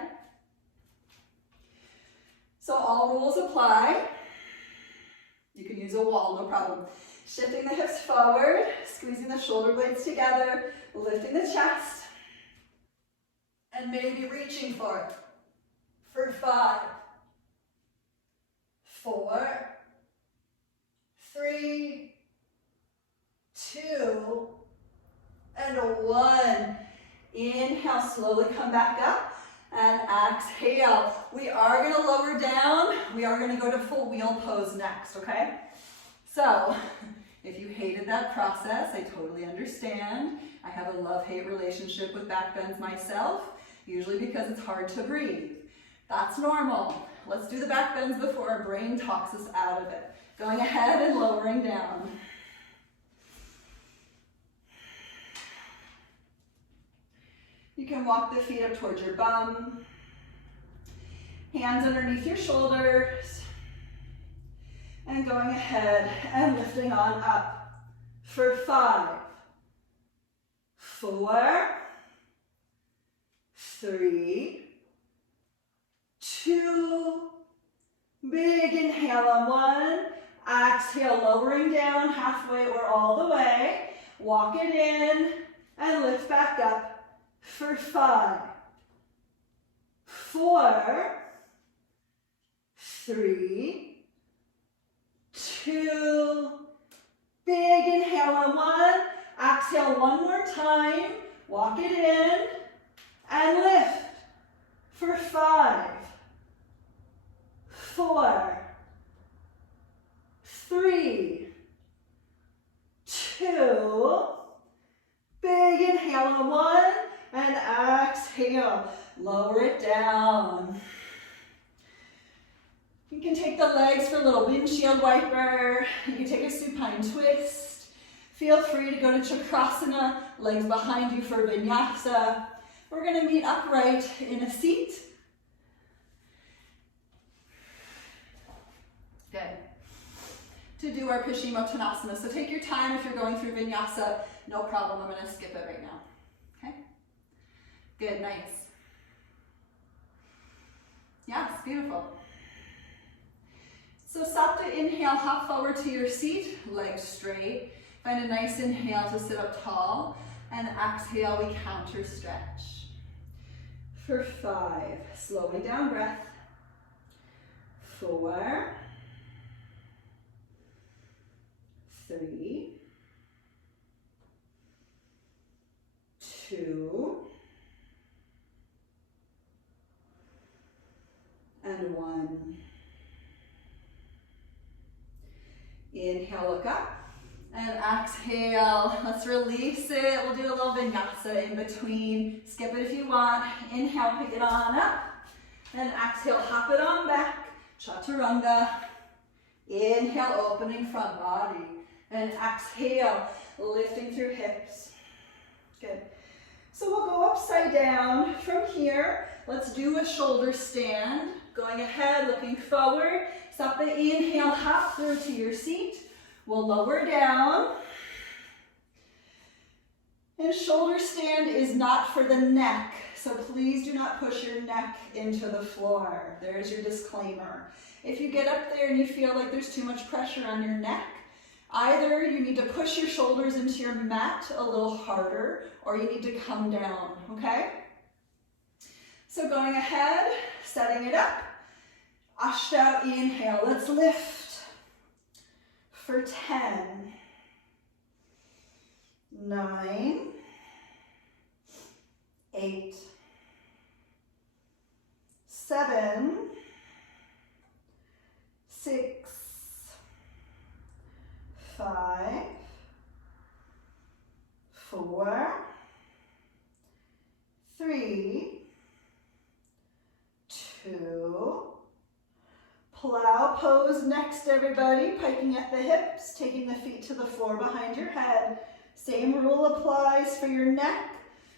So all rules apply. You can use a wall, no problem. Shifting the hips forward, squeezing the shoulder blades together, lifting the chest, and maybe reaching for it. For 5, 4, 3, 2, and 1. Inhale, slowly come back up. And exhale. We are going to lower down. We are going to go to full wheel pose next, okay? So, if you hated that process, I totally understand. I have a love-hate relationship with back bends myself, usually because it's hard to breathe. That's normal. Let's do the back bends before our brain talks us out of it. Going ahead and lowering down. You can walk the feet up towards your bum. Hands underneath your shoulders. And going ahead and lifting on up. For 5, 4, 3, 2, big inhale on 1, exhale, lowering down halfway or all the way, walk it in, and lift back up for 5, 4, 3, 2, big inhale on 1, exhale one more time, walk it in, and lift for 5, 4, 3, 2, big inhale on 1, and exhale, lower it down. You can take the legs for a little windshield wiper. You can take a supine twist. Feel free to go to Chakrasana, legs behind you for Vinyasa. We're going to meet upright in a seat. Good. To do our Paschimottanasana. So take your time if you're going through Vinyasa. No problem. I'm going to skip it right now. Okay? Good. Nice. Yes, beautiful. So Sapta inhale, hop forward to your seat, legs straight. Find a nice inhale to sit up tall. And exhale, we counter stretch. For 5, slowing down breath. 4, 3, 2, and 1. Inhale, look up, and exhale. Let's release it. We'll do a little vinyasa in between. Skip it if you want. Inhale, pick it on up, and exhale, hop it on back. Chaturanga. Inhale, opening front body, and exhale, lifting through hips. Good. So we'll go upside down from here. Let's do a shoulder stand. Going ahead, looking forward. Stop the inhale, hop through to your seat. We'll lower down. And shoulder stand is not for the neck, so please do not push your neck into the floor. There's your disclaimer. If you get up there and you feel like there's too much pressure on your neck, either you need to push your shoulders into your mat a little harder, or you need to come down, okay? So going ahead, setting it up. Ashta, inhale, let's lift for 10, 9, 8, 7, 6, 5, 4, 3, 2, plow pose next, everybody. Piking at the hips, taking the feet to the floor behind your head. Same rule applies for your neck.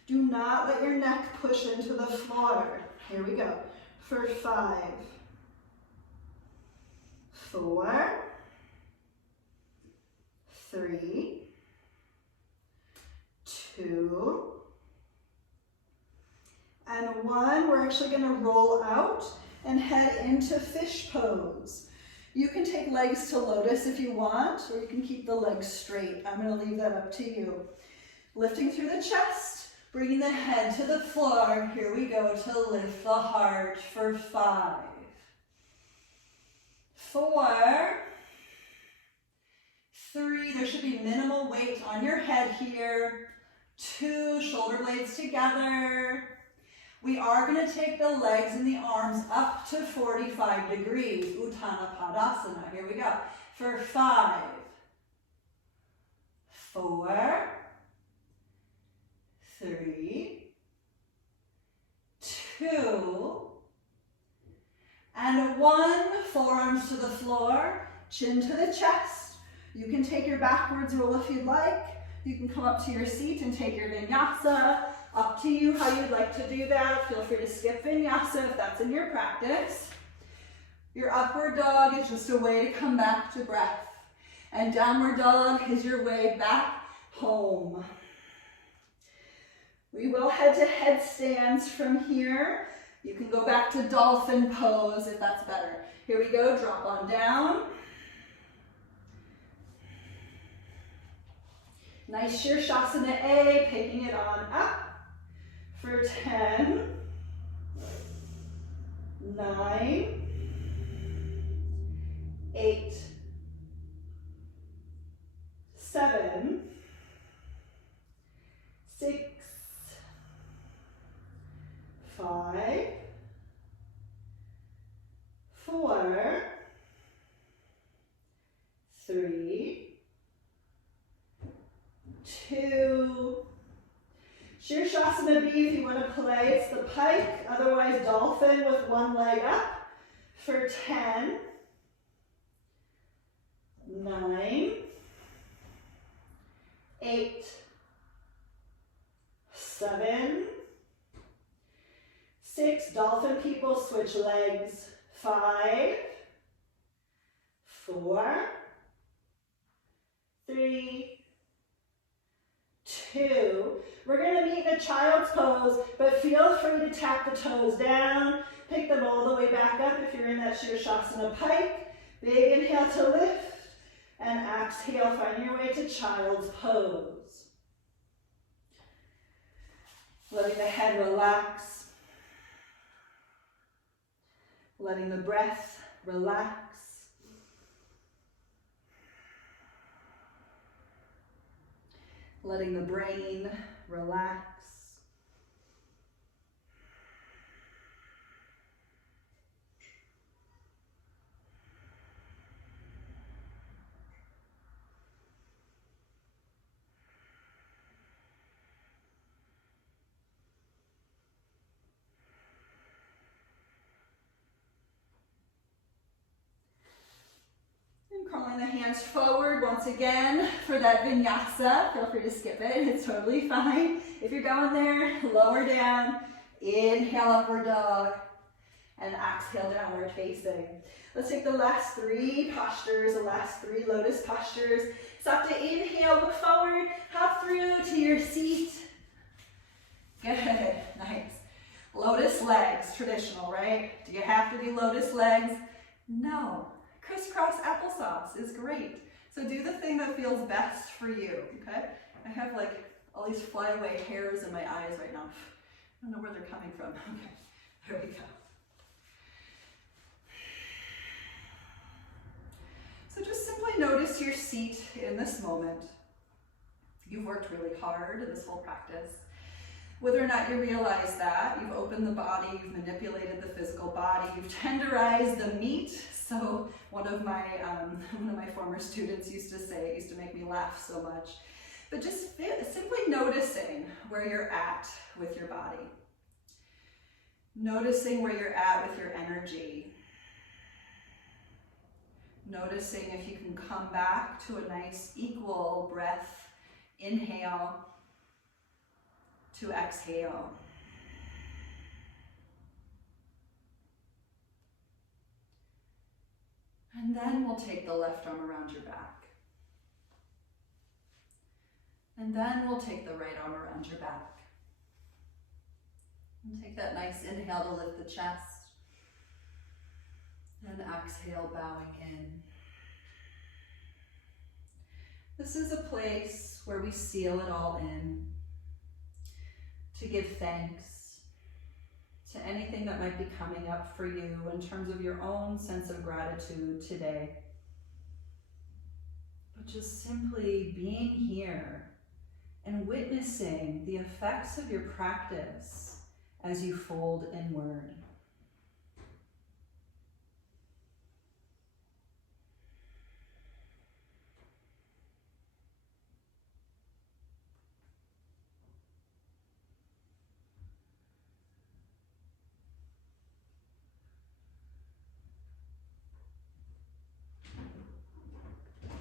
Do not let your neck push into the floor. Here we go. For 5, 4, 3, 2, and 1. We're actually going to roll out and head into fish pose. You can take legs to lotus if you want, or you can keep the legs straight. I'm going to leave that up to you. Lifting through the chest, bringing the head to the floor. Here we go to lift the heart for 5, 4, 3. There should be minimal weight on your head here. 2, shoulder blades together. We are going to take the legs and the arms up to 45 degrees, Uttana Padasana. Here we go. For 5, 4, 3, 2, and 1. Forearms to the floor, chin to the chest. You can take your backwards roll if you'd like. You can come up to your seat and take your vinyasa. Up to you how you'd like to do that. Feel free to skip vinyasa if that's in your practice. Your upward dog is just a way to come back to breath. And downward dog is your way back home. We will head to headstands from here. You can go back to dolphin pose if that's better. Here we go, drop on down. Nice Shirshasana A, picking it on up for 10, 9, 8, 7, 6, 5, 4, 3, 2. Shirshasana B if you want to play, it's the pike, otherwise dolphin with one leg up for 10, 9, 8, 7, 6, dolphin people, switch legs, 5, 4, 3, 2. We're going to meet in a child's pose, but feel free to tap the toes down, pick them all the way back up if you're in that Shirshasana pike. Big inhale to lift, and exhale, find your way to child's pose. Letting the head relax, letting the breath relax. Letting the brain relax. Curling the hands forward once again for that vinyasa. Feel free to skip it, it's totally fine. If you're going there, lower down, inhale upward dog, and exhale downward facing. Let's take the last 3 postures, the last 3 lotus postures. Stop to inhale, look forward, hop through to your seat. Good, nice. Lotus legs, traditional, right? Do you have to do lotus legs? No. Crisscross applesauce is great. So do the thing that feels best for you, okay? I have like all these flyaway hairs in my eyes right now. I don't know where they're coming from. Okay, there we go. So just simply notice your seat in this moment. You've worked really hard in this whole practice. Whether or not you realize that, you've opened the body, you've manipulated the physical body, you've tenderized the meat. So one of my former students used to say, it used to make me laugh so much, but just simply noticing where you're at with your body. Noticing where you're at with your energy. Noticing if you can come back to a nice equal breath, inhale to exhale. And then we'll take the left arm around your back. And then we'll take the right arm around your back. And take that nice inhale to lift the chest. And exhale, bowing in. This is a place where we seal it all in, to give thanks to anything that might be coming up for you in terms of your own sense of gratitude today. But just simply being here and witnessing the effects of your practice as you fold inward.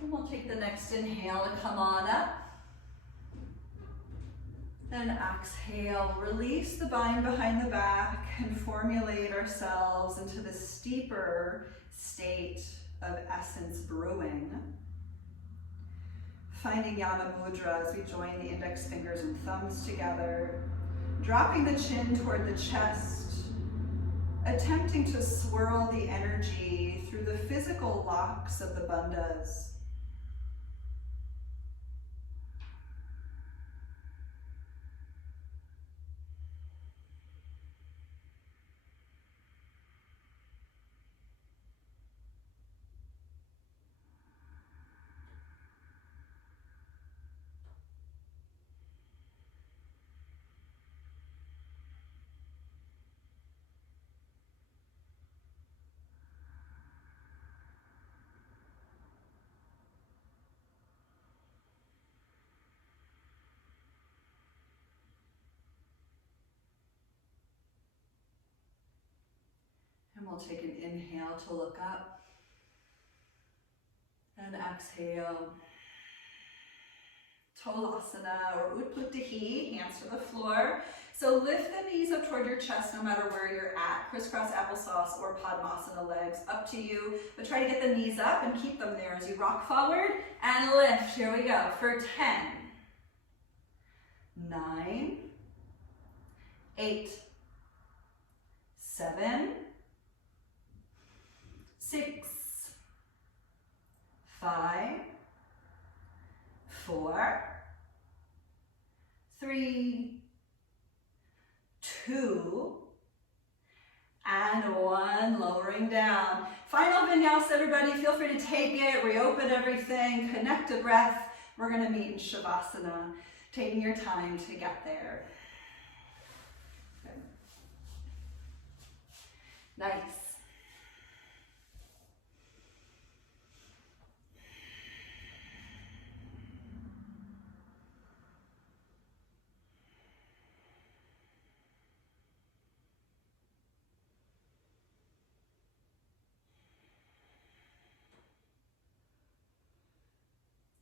And we'll take the next inhale to come on up. Then exhale, release the bind behind the back and formulate ourselves into the steeper state of essence brewing. Finding Yana Mudra as we join the index fingers and thumbs together. Dropping the chin toward the chest, attempting to swirl the energy through the physical locks of the bandhas. And we'll take an inhale to look up. And exhale. Tolasana or Utputtihi, hands to the floor. So lift the knees up toward your chest no matter where you're at. Crisscross applesauce or Padmasana legs, up to you. But try to get the knees up and keep them there as you rock forward and lift. Here we go for 10, 9, 8, 7, 6, 5, 4, 3, 2, and 1, lowering down. Final vinyasa, everybody. Feel free to take it, reopen everything, connect to breath. We're gonna meet in Shavasana, taking your time to get there. Good. Nice.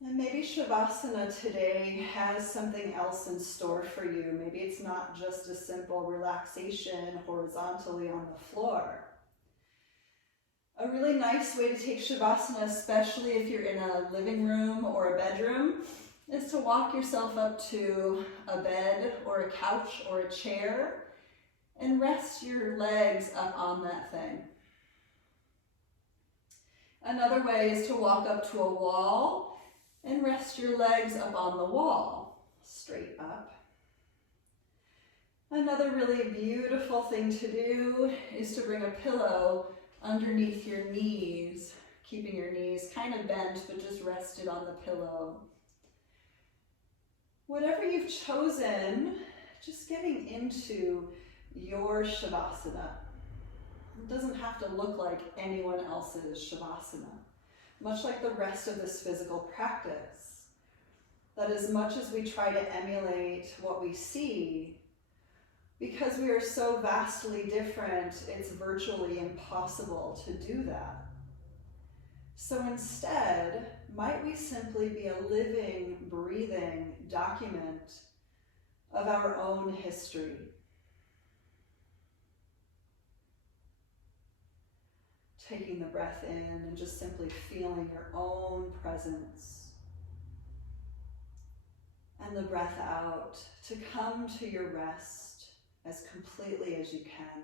And maybe Shavasana today has something else in store for you. Maybe it's not just a simple relaxation horizontally on the floor. A really nice way to take Shavasana, especially if you're in a living room or a bedroom, is to walk yourself up to a bed or a couch or a chair and rest your legs up on that thing. Another way is to walk up to a wall and rest your legs up on the wall, straight up. Another really beautiful thing to do is to bring a pillow underneath your knees, keeping your knees kind of bent, but just rested on the pillow. Whatever you've chosen, just getting into your Shavasana. It doesn't have to look like anyone else's Shavasana. Much like the rest of this physical practice, that as much as we try to emulate what we see, because we are so vastly different, it's virtually impossible to do that. So instead, might we simply be a living, breathing document of our own history? Taking the breath in and just simply feeling your own presence. And the breath out to come to your rest as completely as you can.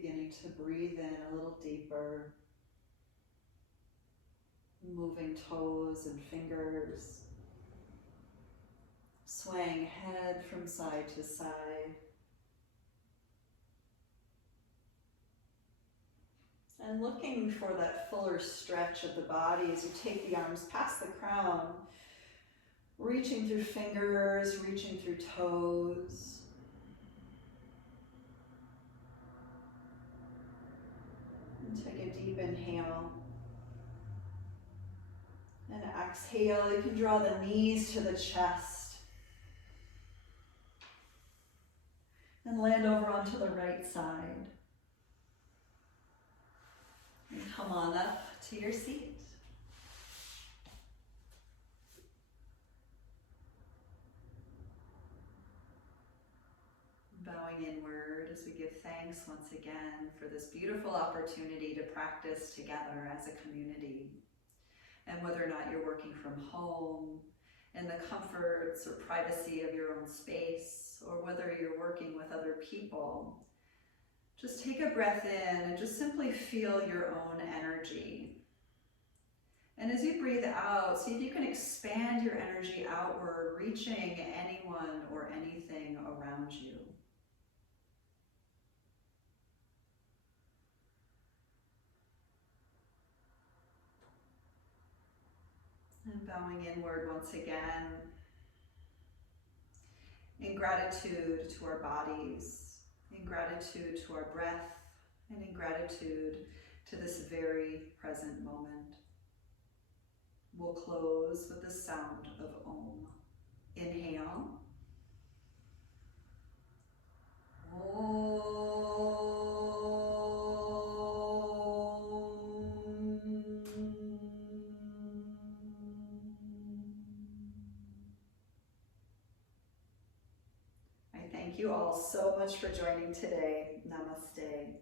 Beginning to breathe in a little deeper. Moving toes and fingers. Swaying head from side to side. And looking for that fuller stretch of the body as you take the arms past the crown, reaching through fingers, reaching through toes. And take a deep inhale. And exhale, you can draw the knees to the chest. And land over onto the right side. And come on up to your seat. Bowing inward as we give thanks once again for this beautiful opportunity to practice together as a community. And whether or not you're working from home, in the comforts or privacy of your own space, or whether you're working with other people, just take a breath in and just simply feel your own energy. And as you breathe out, see if you can expand your energy outward, reaching anyone or anything around you. And bowing inward once again, in gratitude to our bodies, in gratitude to our breath, and in gratitude to this very present moment. We'll close with the sound of Om. Inhale. Om. I thank you all so much for joining today. Namaste.